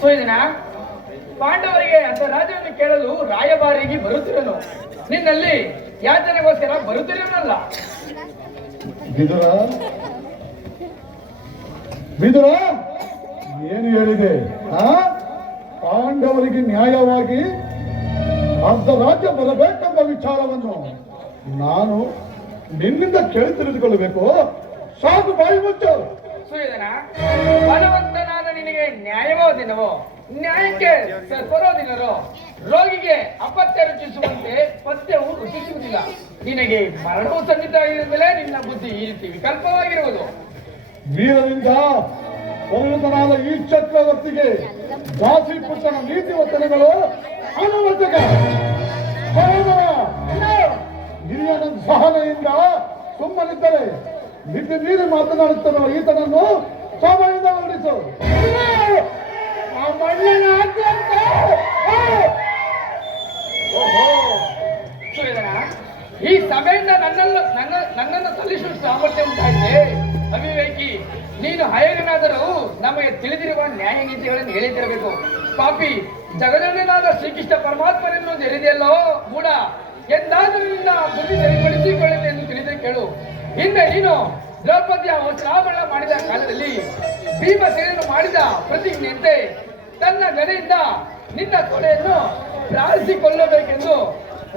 ಸುಯೋಧನ, ಪಾಂಡವರಿಗೆ ಅಂತ ರಾಜ್ಯವನ್ನು ಕೇಳಲು ರಾಯಭಾರಿಗೆ ಬರುತ್ತಿರನು. ನಿನ್ನಲ್ಲಿ ಯಾಚನೆಗೋಸ್ಕರ ಬರುತ್ತಿರನಲ್ಲ. ವಿದುರ ಏನು ಹೇಳಿದೆ? ಪಾಂಡವರಿಗೆ ನ್ಯಾಯವಾಗಿ ಅರ್ಧ ರಾಜ್ಯ ಬರಬೇಕೆಂಬ ವಿಚಾರವನ್ನು ನಾನು ನಿನ್ನಿಂದ ಕೇಳಿ ತಿಳಿದುಕೊಳ್ಳಬೇಕು. ಸಾಕು, ಬಾಯಿ ಮುಚ್ಚು. ಸುಯೋಧನ, ಬಲವಂತನಾದ ನಿನಗೆ ನ್ಯಾಯವೋ ದಿನವೋ, ನ್ಯಾಯಕ್ಕೆ ಬರೋದಿನರೋ, ರೋಗಿಗೆ ಅಪತ್ಯ ರುಚಿಸುವಂತೆ ಪಥ್ಯವು ರುಚಿಸುವುದಿಲ್ಲ. ನಿನಗೆ ಮರಣವು ಸನ್ನಿಹಿತವಾಗಿರುತ್ತಲೇ ನಿನ್ನ ಬುದ್ಧಿ ಈ ರೀತಿ ವಿಕಲ್ಪವಾಗಿರುವುದು. ವೀರರಿಂದ ಪರಿಣತನಾದ ಈ ಚಕ್ರವರ್ತಿಗೆ ದಾಸಿಪುತ್ರನ ನೀತಿ ವಚನಗಳು ಅನವಶ್ಯಕ. ಹಿರಿಯನ ಸಹನೆಯಿಂದ ಸುಮ್ಮನಿದ್ದರೆ ಮಿತಿ ಮೀರಿ ಮಾತನಾಡುತ್ತಿರುವ ಈತನನ್ನು ಸಭೆಯಿಂದ ಹೊರಡಿಸು. ಈ ಸಭೆಯಿಂದ ನನ್ನನ್ನು ಸಲ್ಲಿಸುವ ಸಾಮರ್ಥ್ಯ ಉಂಟಾಗಿದೆ. ಅವಿವೇಕಿ, ನೀನು ಹಯನಾದರೂ ನಮಗೆ ತಿಳಿದಿರುವ ನ್ಯಾಯ ನೀತಿಗಳನ್ನು ಹೇಳಿದಿರಬೇಕು. ಪಾಪಿ, ಜಗದನಾದ ಶ್ರೀಕೃಷ್ಣ ಪರಮಾತ್ಮನನ್ನು ಎರಿದೆಯಲ್ಲೋ ಮೂಢ, ಎಂದಾದರೂ ನಿನ್ನ ಬುದ್ಧಿ ಸರಿಪಡಿಸಿಕೊಳ್ಳುತ್ತೆ ಎಂದು ತಿಳಿದು ಕೇಳು. ಹಿಂದೆ ನೀನು ದ್ರೌಪದಿಯ ವಸ್ತ್ರಾಭರಣ ಮಾಡಿದ ಕಾಲದಲ್ಲಿ ಭೀಮಸೇನನು ಮಾಡಿದ ಪ್ರತಿಜ್ಞೆಯಂತೆ ತನ್ನ ಗನೆಯಿಂದ ನಿನ್ನ ತೊಡೆಯನ್ನು ಪ್ರಾರಿಸಿಕೊಳ್ಳಬೇಕೆಂದು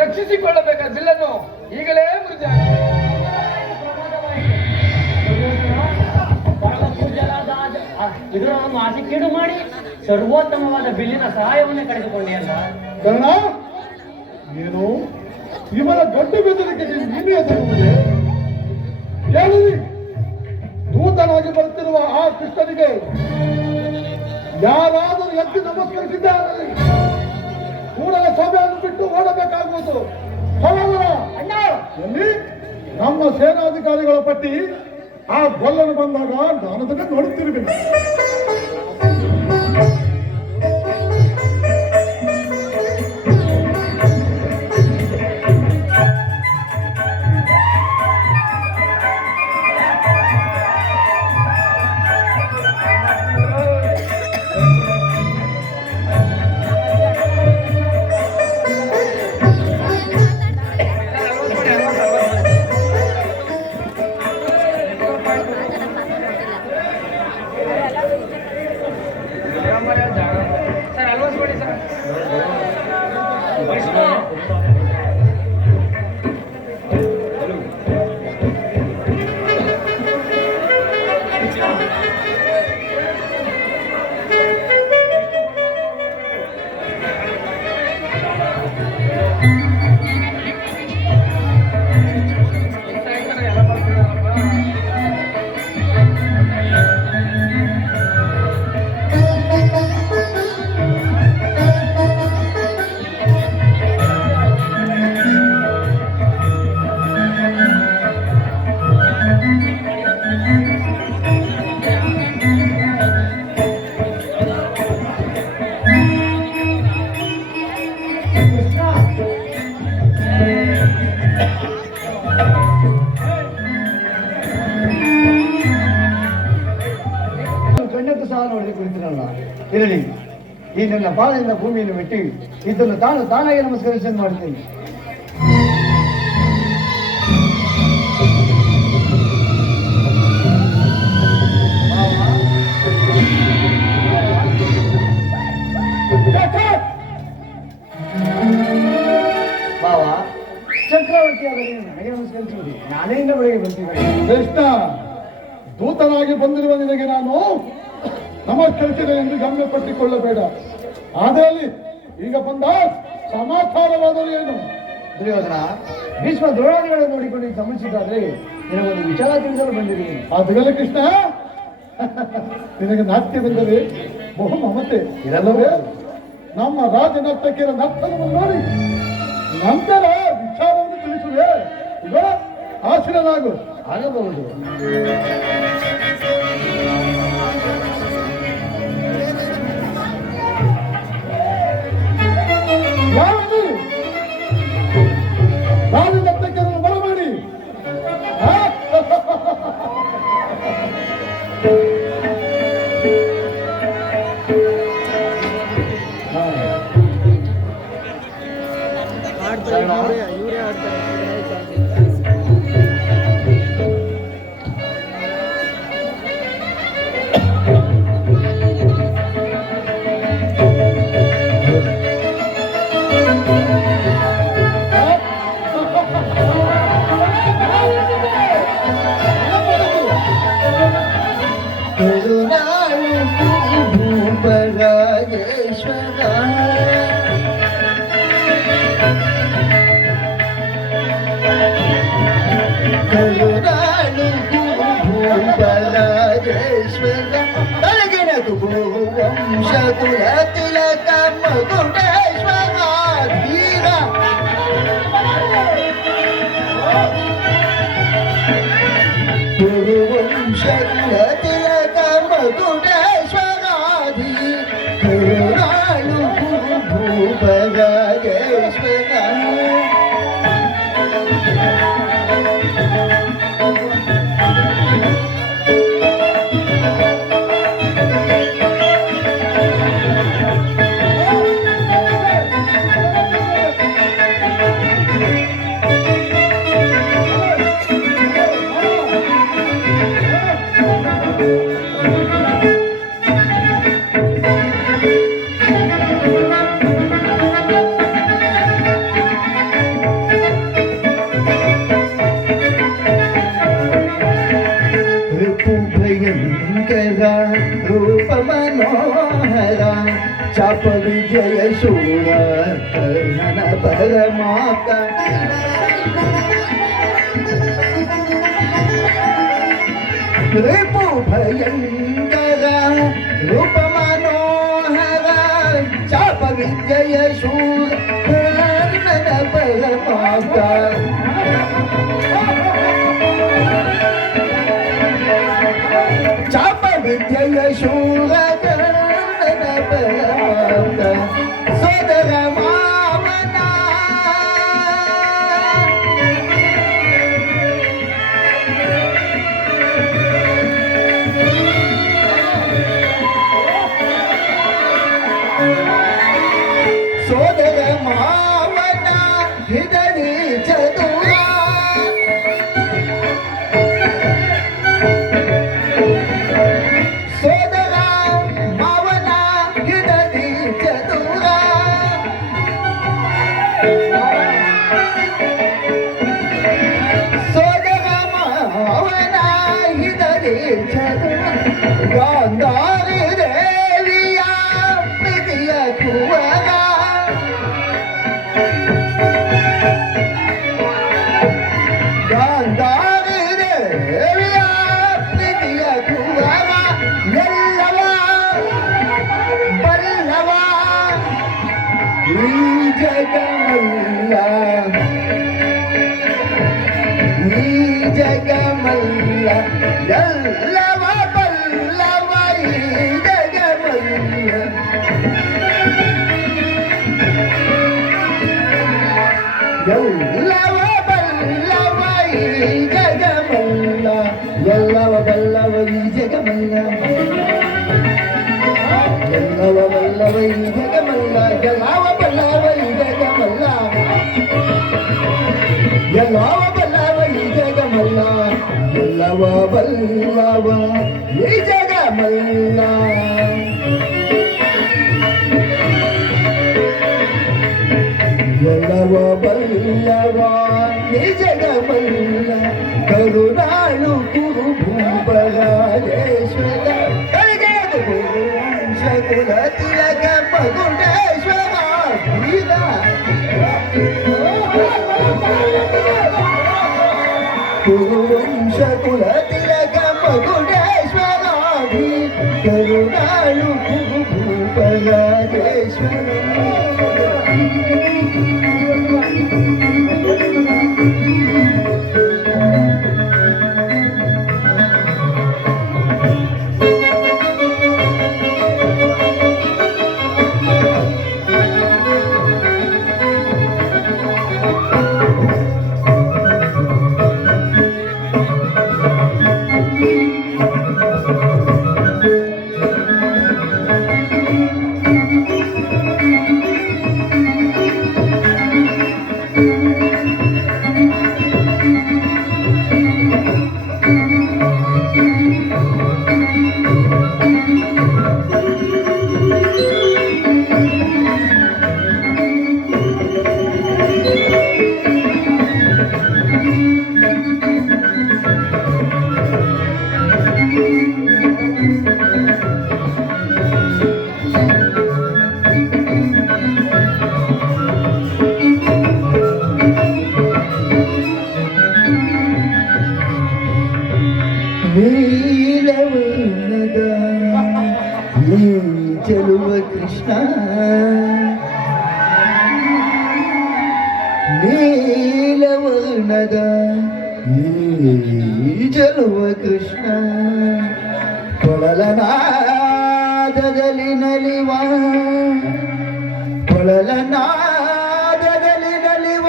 ರಕ್ಷಿಸಿಕೊಳ್ಳಬೇಕಾದ ಬಿಲ್ಲನ್ನು ಈಗಲೇ ಮುರಿದ ಇದನ್ನು ಆಸೆಕೀಡು ಮಾಡಿ ಸರ್ವೋತ್ತಮವಾದ ಬಿಲ್ಲಿನ ಸಹಾಯವನ್ನೇ ಕಳೆದುಕೊಂಡೆಯಲ್ಲ. ಕರ್ಣ, ಏನು ಇವರ ಗಡ್ಡು ಬೆದರಿಕೆ ನೀನೇ ಎದುರುವುದೇ? ಹೇಳಿ, ದೂತನಾಗಿ ಬರುತ್ತಿರುವ ಆ ಕೃಷ್ಣನಿಗೆ ಯಾರಾದರೂ ಎದ್ದು ನಮಸ್ಕರಿಸಿದ್ದಾರೆ ಕೂಡಲೇ ಸಭೆಯನ್ನು ಬಿಟ್ಟು ಓಡಬೇಕಾಗುವುದು. ಎಲ್ಲಿ ನಮ್ಮ ಸೇನಾಧಿಕಾರಿಗಳ ಪಟ್ಟಿ ಆ ಗೊಲ್ಲನು ಬಂದಾಗ ನಾನು ಅದನ್ನು ನೋಡುತ್ತಿರಬೇಕು. ಇರಲಿ, ಈ ನನ್ನ ಪಾದದಿಂದ ಭೂಮಿಯನ್ನು ಮೆಟ್ಟಿ ಇದನ್ನು ತಾನಾಗಿ ನಮಸ್ಕರಿಸಿ ಮಾಡ್ತೇನೆ. ಬಾವ, ಚಕ್ರವರ್ತಿಯಾದರೆ ನನಗೆ ನಮಸ್ಕರಿಸುವುದು ನಾನೇ ಬಳಿಗೆ ಬಂದಿದ್ದೇನೆ. ಕೃಷ್ಣ, ದೂತನಾಗಿ ಬಂದಿರುವ ನಿನಗೆ ನಾನು ನಮಸ್ಕರಿಸಿದೆ ಎಂದು ಗಮ್ಯ ಪಟ್ಟಿಕೊಳ್ಳಬೇಡ. ಆದರೆ ಈಗ ಬಂದ ಸಮಾಚಾರವಾದರೂ ಏನು? ದುರ್ಯೋಧನ, ಭೀಷ್ಮ ದ್ರೋಣಾದಿಗಳನ್ನು ನೋಡಿಕೊಂಡು ಗಮನಿಸಿದ್ದಾದ್ರೆ ನಿನಗೊಂದು ವಿಚಾರ ತಿಳಿಸಲು ಬಂದಿದ್ದೀನಿ. ಆದಮೇಲೆ ಕೃಷ್ಣ, ನಿನಗೆ ನಾಟ್ಯ ಬಂದರೆ ಬಹು ಮಮತೆ ಇರಲ್ಲವೇ? ನಮ್ಮ ರಾಜನರ್ತಕಿಯರ ನರ್ತನವನ್ನು ನೋಡಿ ನಂತರ ವಿಚಾರವನ್ನು ತಿಳಿಸುವೆ. ಈಗ ಆಶ್ರಯನಾಗು. ಆಗಬಹುದು. ಯಾವುದು ರಾಜನರ್ತಕಿಯರನ್ನು ಬರಬೇಡಿ. ಕರುಣಾಳು ಭೂಪರಾಜೇಶ್ವರ ಕರುಣಾಳು ಭೂಪರಾಜೇಶ್ವರ ತಳಗಿನದು ವಂಶ ಕುಲ ತಿಲಕ ಮಗುಡೇಶ್ವರ ಧೀರ ಗುರುವಂಶ ಕುಲ ತಿಲಕ ಮಗುಡೇಶ್ವರಾಧಿ ಕರುಣಾಳು ಭೂಪರಾಜೇಶ್ವರ ಭಯಂಕರ ರೂಪ ಮನೋಹರ ಚಾಪ ವಿಜಯ ಶೂರ ಕರ್ಣನ ಪರಮಾತ ರಿಪು ಭಯಂಕರ ರೂಪ ಮನೋಹರ ಚಾಪ ವಿಜಯ ಶೂರ ಕರ್ಣನ ಪರಮಾತ ಚಾಪ ವಿದ್ಯೆಯ ಶೂರ ಕರ್ಣನ ಪರಮಾತ ಸೋದರ ಮಾವನ ಸೋದರ ಮಾವನ ಹಿದರಿ ಚದುರ ಸೋದರ ಮಾವನ ಹಿದರಿ ಚದುರ ಸೋದರ ಮಾವನ ಹಿದರಿ ಚದುರ ಗಾಂಧಾರಿ ದೇವಿಯ ಪ್ರೀತಿಯ ಕುವರ ಗಾಂಧಾರಿ ದೇವಿಯ ಪ್ರೀತಿಯ ಕುವರ ಎಲ್ಲವ ಬಲ್ಲವ ಈ ಜಗಮಲ್ಲ ಈ ಜಗಮಲ್ಲ ಎಲ್ಲವ ಬಲ್ಲವ ಈ ಜಗಮಲ್ಲ ಎಲ್ಲವ ಬಲ್ಲವ ಈ ಜಗಮಲ್ಲ ಎಲ್ಲವ ಬಲ್ಲವ ಈ ಜಗಮಲ್ಲ ಎಲ್ಲವ ಬಲ್ಲವ ಈ ಜಗಮಲ್ಲ ಎಲ್ಲವ ಬಲ್ಲವ ಈ ಜಗಮಲ್ಲ ಎಲ್ಲವ ಬಲ್ಲವ ಈ ಜಗಮಲ್ಲ ಎಲ್ಲವ ಬಲ್ಲವ ಈ ಜಗಮಲ್ಲ ಎಲ್ಲವ ಬಲ್ಲವ ಈ ಜಗಮಲ್ಲ ಕರುಣಾಳು ಗುರು ಭೂಪರಾಜೇಶ್ವರ ವಂಶ ಕುಲ ತಿಲಕ ಮಗುಡೇಶ್ವರ ಧೀರ ಕುರುವಂಶ ಕುಲ ತಿಲಕ ಮಗುಡೇಶ್ವರ ಕರುಣಾಳು ಗುರು ಭೂಪರಾಜೇಶ್ವರ ನೀಲವರ್ಣದ ನೀ ಚೆಲುವ ಕೃಷ್ಣ ನೀಲವರ್ಣದ ನೀ ಚೆಲುವ ಕೃಷ್ಣ ಕೊಳಲನಾದದಲ್ಲಿ ನಲಿವ ಕೊಳಲನಾದದಲ್ಲಿ ನಲಿವ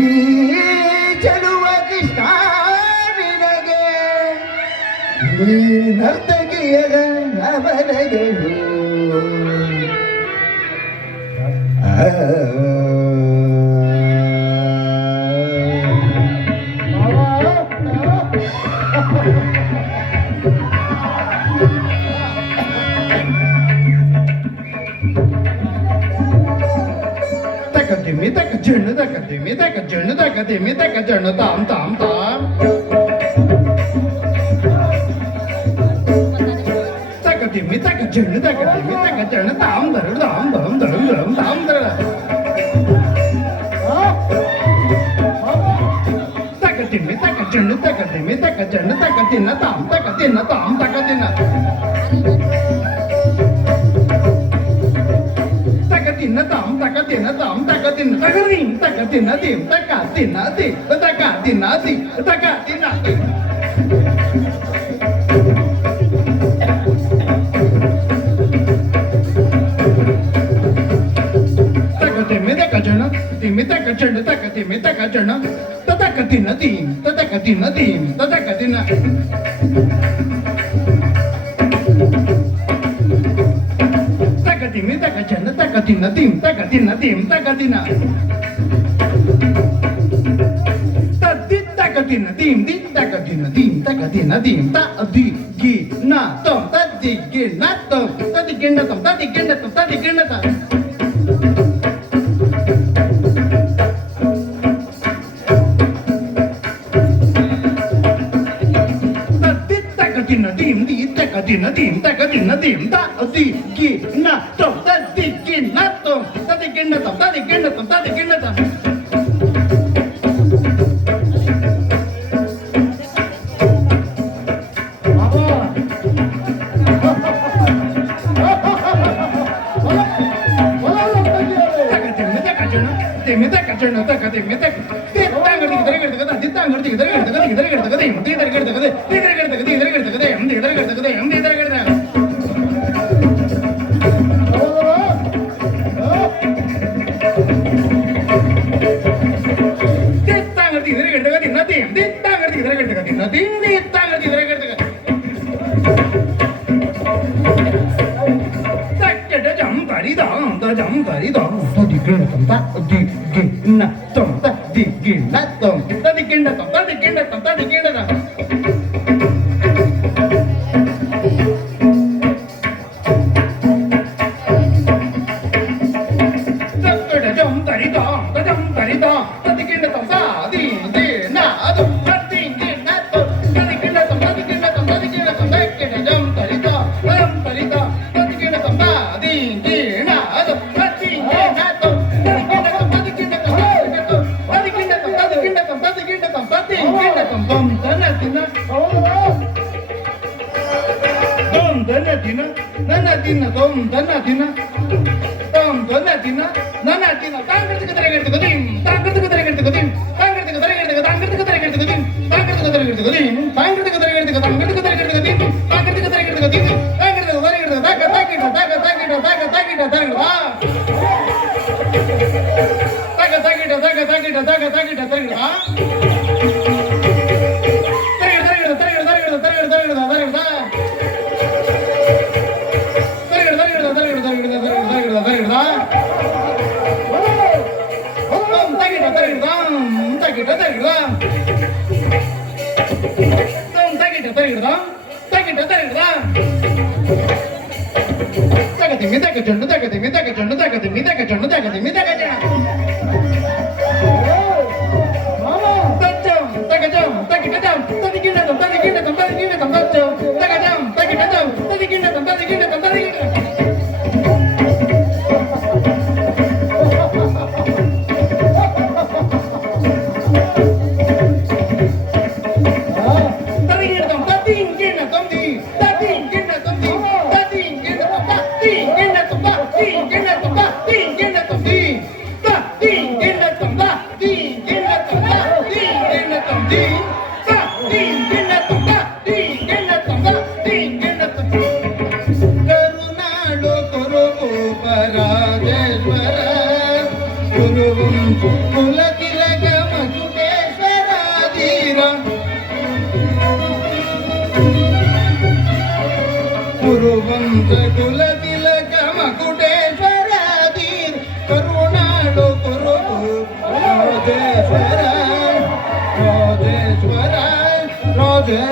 ಈ ಚೆಲುವ ಕೃಷ್ಣ ನಿನಗೆ ಈ ನರ್ತಕಿಯರ ನವನಗಳು Takadimi takajunu takadimi takajunu takadimi takajunu tam tam tam. Takadimi takajunu takadimi takajunu tam darum dam dam darum darum tam darum. Takadimi takajunu takadimi takajunu takadina tam takadina tam takadina. Takatina tam takatina tam takatina takarin takatina dim takatina dim takatina dim takatina dim. Takatimi takajana timi takajana takatimi takajana takatina dim takatina dim takatina. Takatimi takajana takatina dim takatina dim takatina. Tadi takatina dim dim takatina dim takatina dim ta di gi na tom tadi gi na tom tadi gi na tom tadi gi na tom tadi gi na tom. Takatina dim di takatina dim takatina dim ta di gi na tom tadi gi na tom tadi gi na tom tadi gi na tom tadi gi na tom. Takatimi takajana timi takajana takatimi tak tangardi gidargardi gada tangardi gidargardi gada gidargardi gada gidargardi gada gidargardi gada gidargardi gada gidargardi gada gidargardi gada. Tangardi gidargardi gada nadim tangardi gidargardi gada nadim tangardi gidargardi gada. Takada jam tari dam da jam tari dam da di gina tam ta di gina tam ta di gina tam ta di gina tam ta di gina tam ta di gina tam. Takada jam tari dam da jam tari dam da di gina tam ta di gina tam ta di gina tam ta di gina tam ta di gina tam ta di gina tam takada jam tari dam ta di gina tam ta di gina tam ta di gina tam ta di gina tam ta di gina tam ta di gina tam ta di gina tam ta di gina tam ta di gina tam ta di gina tam bam tanatina dom tanatina nanatina dom tanatina dom tanatina nanatina tangardi gidargardi gadim tangardi gidargardi gadim tangardi gidargardi gadim tangardi gidargardi gadim tangardi gidargardi gadim tangardi gidargardi gadim tangardi gidargardi gadim tangardi gidargardi gadim tangardi gidargardi daga takita daga takita daga takita daga daga takita daga takita daga takita daga ತಗಿಡ ತಗಿಡ ತಗದಿ ಮಿದಕ ಚಂಡು ತಗದಿ ಮಿದಕ ಚಂಡು ತಗದಿ ಮಿದಕ ಚಂಡು ತಗದಿ ಮಿದಕ ಚಂಡು ತಗಜಂ ತಗಿಡಜಂ ತದಿಗಿಡಜಂ ತದಿಗಿಡಜಂ ತದಿಗಿಡಜಂ ತಗಜಂ ತಗಿಡಜಂ ತದಿಗಿಡಜಂ ತದಿಗಿಡಜಂ ತದಿಗಿಡಜಂ ಕರುನಾಡು ಕುರುಪರಾಜೇಶ್ವರ ಕುರುಂ ಕುಲತಿಲಕ ಮಕುಟೇಶ್ವರ ಧೀರ ಕುರುವಂತ ಕುಲತಿಲಕ ಮಕುಟೇಶ್ವರ ಧೀರ ಕರುನಾಡು ಕುರುಪರಾಜೇಶ್ವರ ರಾಜೇಶ್ವರ ರಾಜೇ